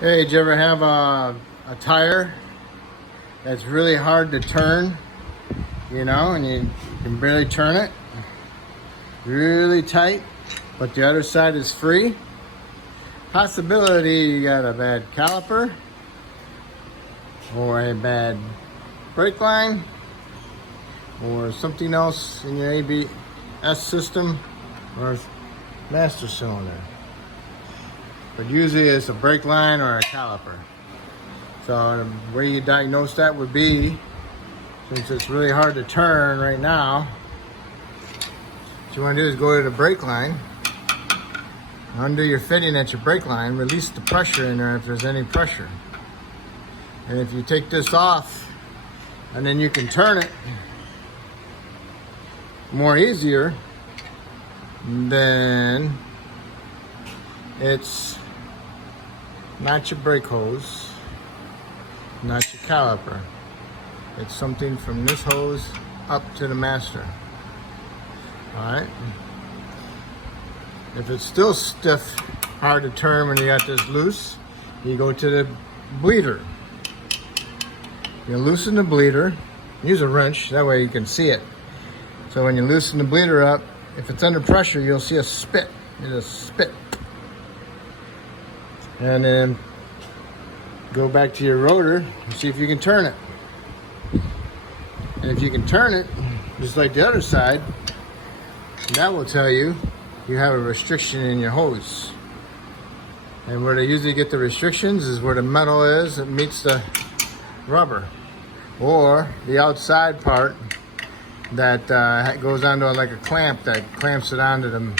Hey, did you ever have a tire that's really hard to turn, and you can barely turn it? Really tight, but the other side is free? Possibility you got a bad caliper or a bad brake line or something else in your ABS system or master cylinder. But usually it's a brake line or a caliper. So the way you diagnose that would be, since it's really hard to turn right now, what you want to do is go to the brake line, undo your fitting at your brake line, release the pressure in there if there's any pressure. And if you take this off, and then you can turn it more easier, then it's not your brake hose, not your caliper. It's something from this hose up to the master. Alright? If it's still stiff, hard to turn when you got this loose, you go to the bleeder. You loosen the bleeder, use a wrench, that way you can see it. So when you loosen the bleeder up, if it's under pressure, you'll see a spit. It'll spit. And then go back to your rotor and see if you can turn it. And if you can turn it, just like the other side, that will tell you you have a restriction in your hose. And where they usually get the restrictions is where the metal is that meets the rubber, or the outside part that goes onto like a clamp that clamps it onto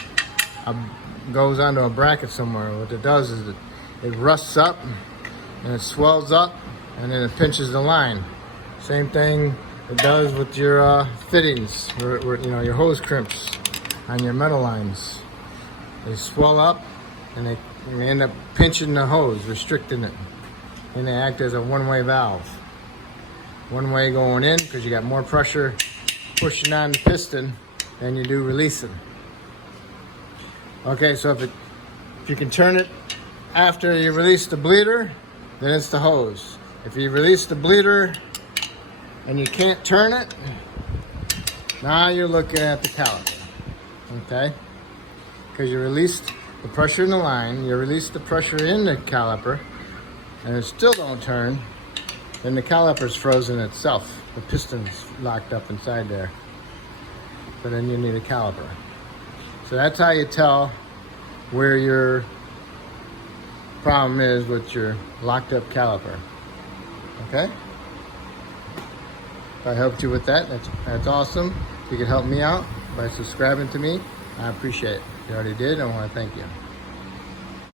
goes onto a bracket somewhere. What it does is it rusts up and it swells up and then it pinches the line. Same thing it does with your fittings, where your hose crimps on your metal lines. They swell up and they end up pinching the hose, restricting it. And they act as a one-way valve. One way going in because you got more pressure pushing on the piston than you do releasing. Okay, so if you can turn it after you release the bleeder, then it's the hose. If you release the bleeder and you can't turn it, now you're looking at the caliper. Okay? Because you released the pressure in the line, you released the pressure in the caliper, and it still don't turn, then the caliper's frozen itself. The piston's locked up inside there. So then you need a caliper. So that's how you tell where your problem is with your locked up caliper. Okay? If I helped you with that, that's awesome. If you could help me out by subscribing to me, I appreciate it. If you already did, I want to thank you.